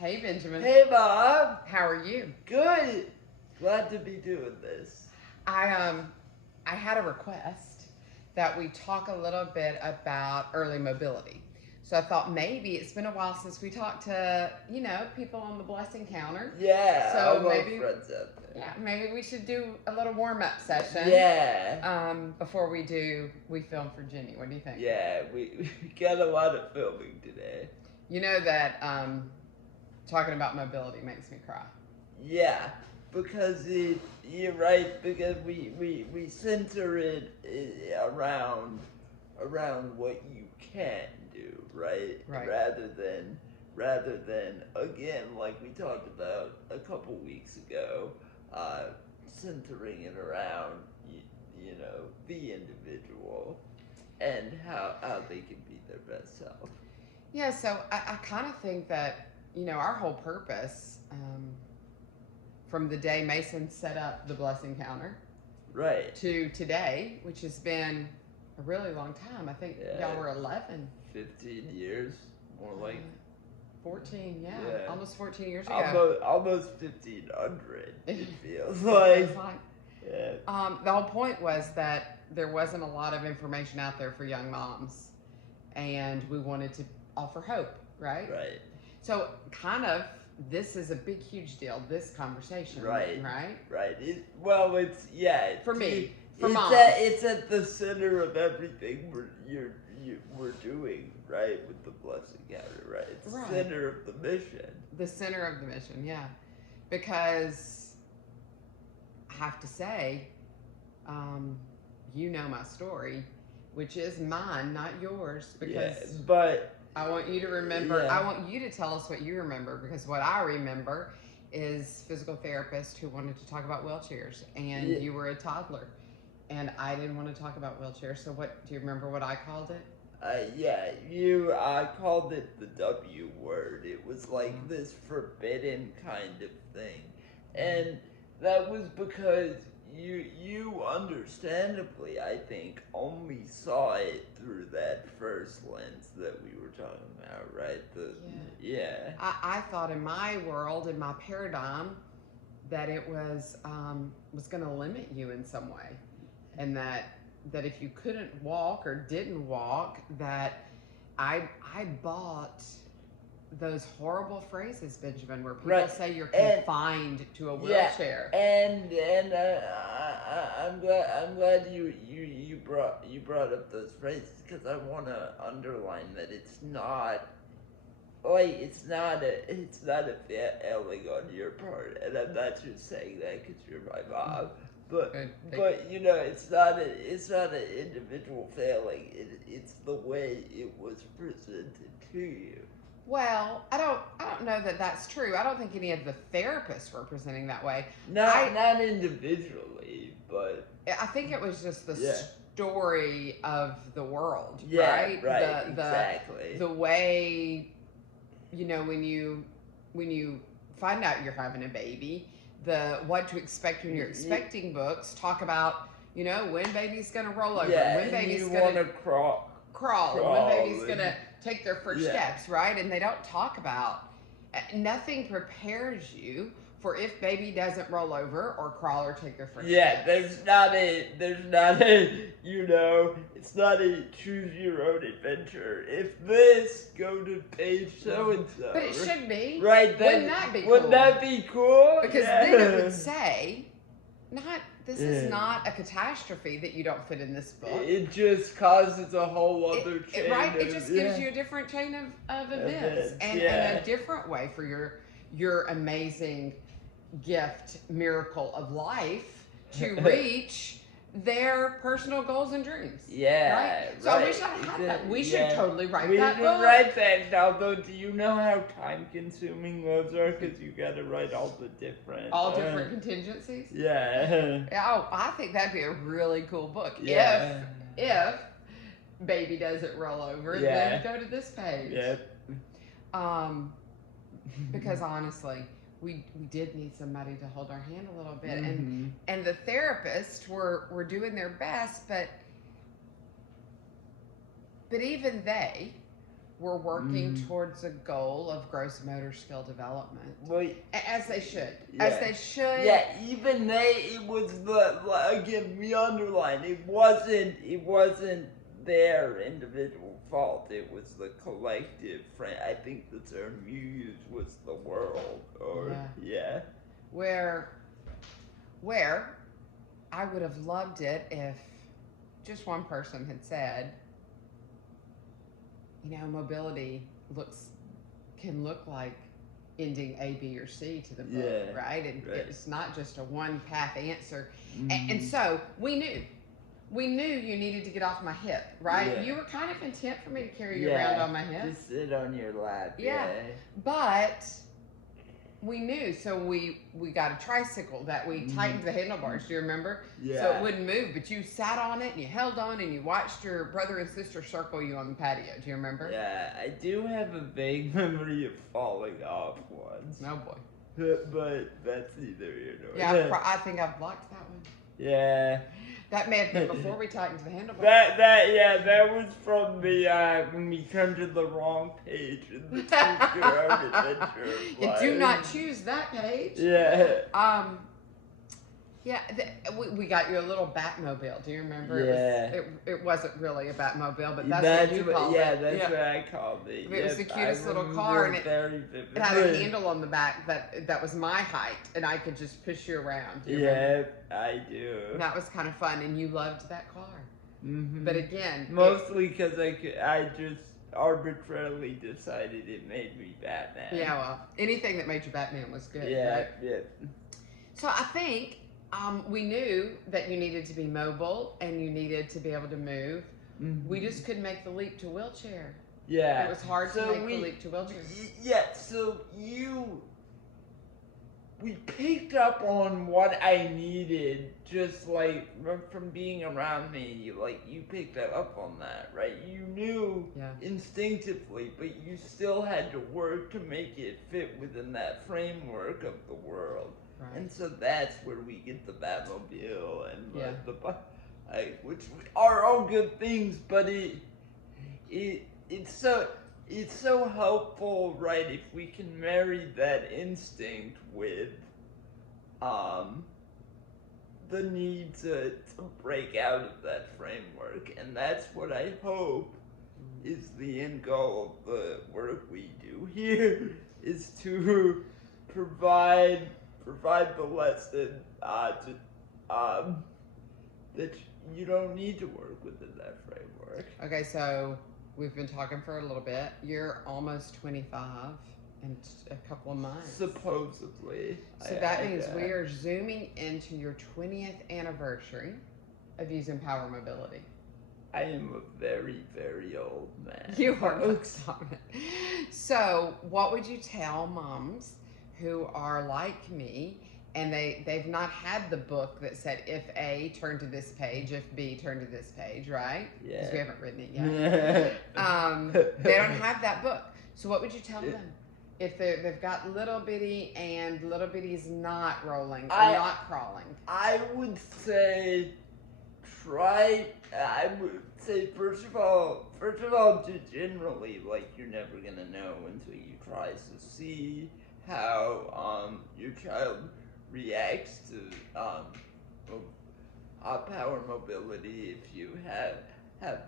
Hey, Benjamin. Hey, Bob. How are you? Good. Glad to be doing this. I had a request that we talk a little bit about early mobility. So I thought maybe it's been a while since we talked to, people on the blessing counter. Yeah, So all my maybe friends out there. Yeah, maybe we should do a little warm-up session. Yeah. Before we film for Jenny. What do you think? Yeah, we got a lot of filming today. You know that talking about mobility makes me cry. Yeah, because you're right, because we center it around what you can do, right? Right. Rather than again, like we talked about a couple weeks ago, centering it around the individual and how they can be their best self. Yeah, so I kind of think that, our whole purpose from the day Mason set up the blessing counter Right. to today, which has been a really long time. I think y'all were 11. 15 years, more like 14, yeah. Almost 14 years ago. Almost 1,500, it feels like. Yeah. The whole point was that there wasn't a lot of information out there for young moms, and we wanted to offer hope, right? Right. So this is a big, huge deal, this conversation. Right. Right? Right. For me. It's at the center of everything we're doing, right, with the blessing counter, right? It's the center of the mission. The center of the mission, yeah. Because I have to say, you know my story, which is mine, not yours, because but I want you to remember, I want you to tell us what you remember, because what I remember is physical therapist who wanted to talk about wheelchairs, and you were a toddler, and I didn't want to talk about wheelchairs. So do you remember what I called it? I called it the W word. It was like this forbidden kind of thing. And that was because you understandably, I think, only saw it through that first lens that we were talking about, right? I thought in my world, in my paradigm, that it was going to limit you in some way, and that if you couldn't walk or didn't walk, that I bought those horrible phrases, Benjamin, where people say you're confined to a wheelchair. And I'm glad you brought up those phrases, because I want to underline that it's not a failing on your part, and I'm not just saying that because you're my mom. But it's not an individual failing. It's the way it was presented to you. Well, I don't know that that's true. I don't think any of the therapists were presenting that way. Not individually, but I think it was just the story of the world, right? Right. Exactly. The way, when you find out you're having a baby, the what to expect when you're expecting books talk about, when baby's gonna roll over, when baby's gonna crawl, when baby's gonna take their first steps, right? And they don't talk about, nothing prepares you for if baby doesn't roll over or crawl or take their first steps. There's not a it's not a choose your own adventure. If this, go to page so and so. But it should be. Right. Wouldn't that be cool? Wouldn't that be cool? Because then it would say, this is not a catastrophe that you don't fit in this book. It just causes a whole other chain. It just gives you a different chain of events and a different way for your amazing gift, miracle of life to reach their personal goals and dreams. Right? So I wish I had that. We should totally write that book. We should write that. Although, do you know how time-consuming those are? Because you got to write all different contingencies. Yeah. Oh, I think that'd be a really cool book. Yeah. If baby doesn't roll over, then go to this page. Yep. Because honestly, we did need somebody to hold our hand a little bit, and the therapists were doing their best, but even they were working towards a goal of gross motor skill development. Well, As they should. yeah. As they should. Yeah, even it was again, we underline, it wasn't their individual fault, it was the collective I think the term you used was the world, or, yeah. Where I would have loved it if just one person had said, mobility can look like ending A, B, or C to the book, right? And it's not just a one-path answer. And so we knew you needed to get off my hip, right? Yeah. You were kind of content for me to carry you around on my hip. Just sit on your lap. Yeah. But we knew, so we got a tricycle that we tightened the handlebars. Do you remember? Yeah. So it wouldn't move, but you sat on it and you held on and you watched your brother and sister circle you on the patio. Do you remember? Yeah, I do have a vague memory of falling off once. No boy. But that's neither here nor there. there. I think I've blocked that one. Yeah. That may have been before we tightened the handlebars. That was from the when we turned to the wrong page in the Choose Your Own Adventure. You do not choose that page. Yeah. We got you a little Batmobile. Do you remember? Yeah. It wasn't really a Batmobile, but that's what you called it. Yeah, that's what I called it. It was the cutest little car, and it had a handle on the back that was my height, and I could just push you around. Yeah, I do. And that was kind of fun, and you loved that car. Mm-hmm. But again, mostly because I just arbitrarily decided it made me Batman. Yeah, well, anything that made you Batman was good. Yeah, right? yeah. So I think we knew that you needed to be mobile and you needed to be able to move. We just couldn't make the leap to wheelchair. Yeah. It was hard to make the leap to wheelchair. Yeah, so we picked up on what I needed just like from being around me. You picked up on that, right? You knew instinctively, but you still had to work to make it fit within that framework of the world. Right. And so that's where we get the Batmobile and the which are all good things, but it's so helpful, right? If we can marry that instinct with the need to break out of that framework, and that's what I hope is the end goal of the work we do here, is to provide the lesson that you don't need to work within that framework. Okay, so we've been talking for a little bit. You're almost 25 in a couple of months. Supposedly. So that means we are zooming into your 20th anniversary of using power mobility. I am a very, very old man. You are. Stop it. So what would you tell moms who are like me and they've not had the book that said if A, turn to this page, if B, turn to this page, right? Yeah. Because we haven't written it yet. They don't have that book. So what would you tell them if they've got little bitty and little bitty's not rolling or not crawling? I would say first of all, just generally, like, you're never gonna know until you try to see how your child reacts to power mobility if you have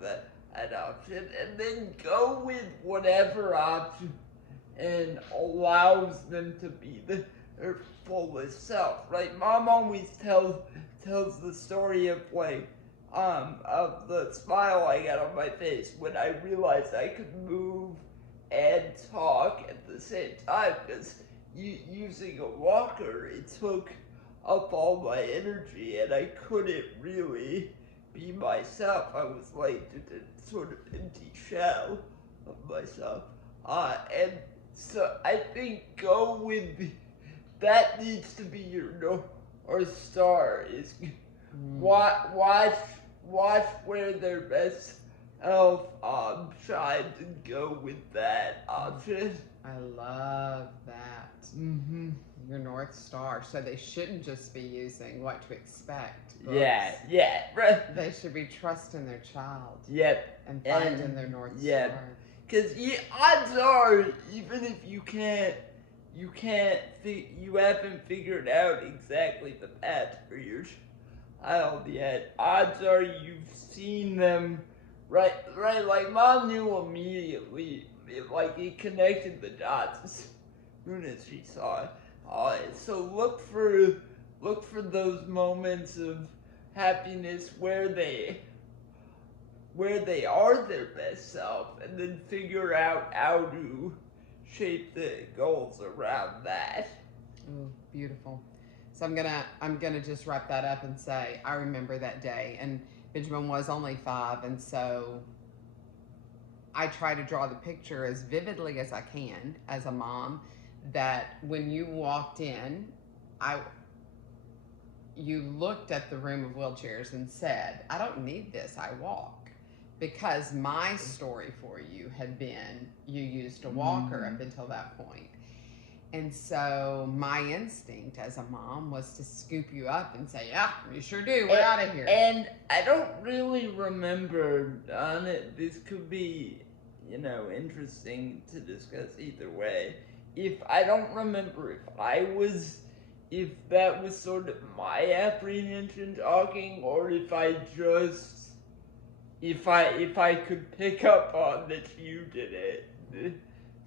that option, and then go with whatever option and allows them to be their fullest self, right? Mom always tells the story of of the smile I got on my face when I realized I could move and talk at the same time, because using a walker, it took up all my energy and I couldn't really be myself. I was like a sort of empty shell of myself. And so I think go with that needs to be your North Star, is watch where their best self shines and go with that option. I love that. Mm-hmm. Your North Star. So they shouldn't just be using what to expect books. Yeah. Right. They should be trusting their child. Yep. And finding their North Star. Because odds are, even if you haven't figured out exactly the path for your child yet, odds are you've seen them, right, like Mom knew immediately, it connected the dots as soon as she saw it. So look for those moments of happiness where they are their best self, and then figure out how to shape the goals around that. Oh, beautiful. So I'm gonna just wrap that up and say I remember that day, and Benjamin was only 5, and so I try to draw the picture as vividly as I can as a mom, that when you walked in, you looked at the room of wheelchairs and said, I don't need this, I walk. Because my story for you had been you used a walker up until that point. And so my instinct as a mom was to scoop you up and say, yeah, you sure do, we're out of here. And I don't really remember on it. This could be, interesting to discuss either way. I don't remember if that was sort of my apprehension talking, or if I could pick up on that you did it. He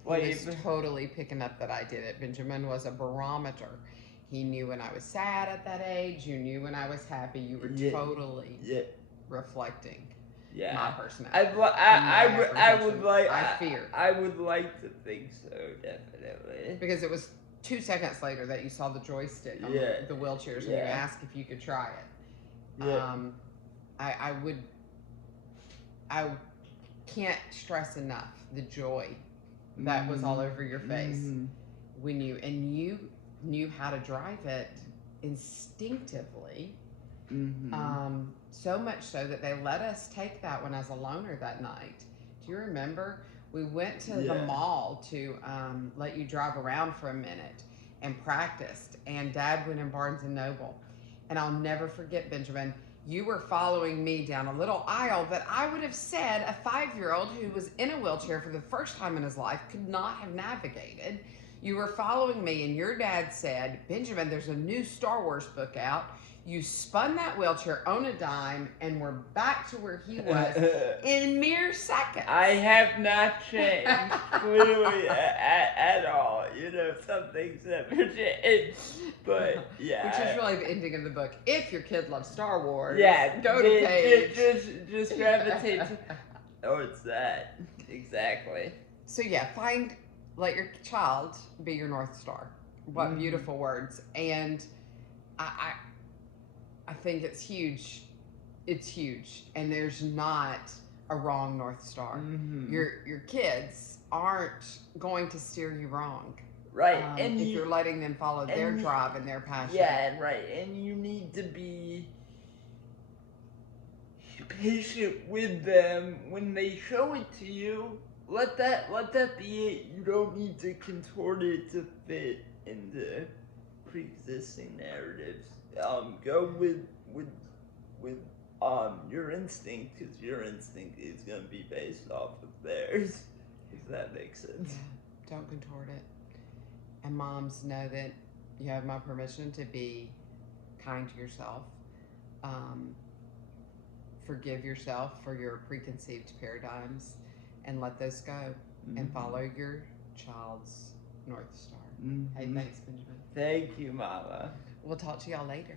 was totally picking up that I did it. Benjamin was a barometer. He knew when I was sad at that age. You knew when I was happy. You were totally reflecting my personality. I would like to think so, definitely. Because it was 2 seconds later that you saw the joystick on the wheelchairs, and you asked if you could try it. I can't stress enough the joy that was all over your face when you knew how to drive it instinctively. So much so that they let us take that one as a loaner that night. Do you remember? We went to the mall to let you drive around for a minute and practiced, and Dad went in Barnes & Noble. And I'll never forget, Benjamin, you were following me down a little aisle that I would have said a 5-year-old who was in a wheelchair for the first time in his life could not have navigated. You were following me, and your dad said, Benjamin, there's a new Star Wars book out. You spun that wheelchair on a dime, and we're back to where he was in mere seconds. I have not changed, clearly, at all. Some things never change. But, yeah. Which is really the ending of the book. If your kid loves Star Wars, go to page. Just gravitate towards that. Exactly. So, let your child be your North Star. What beautiful words. And I think it's huge. It's huge. And there's not a wrong North Star. Your kids aren't going to steer you wrong. Right. And if you're letting them follow their drive and their passion. Yeah, right. And you need to be patient with them when they show it to you. Let that be it. You don't need to contort it to fit into pre-existing narratives. Go with your instinct, because your instinct is going to be based off of theirs, if that makes sense. Yeah, don't contort it. And moms, know that you have my permission to be kind to yourself. Forgive yourself for your preconceived paradigms, and let those go, and follow your child's North Star. Hey, thanks, Benjamin. Thank you, Mama. We'll talk to y'all later.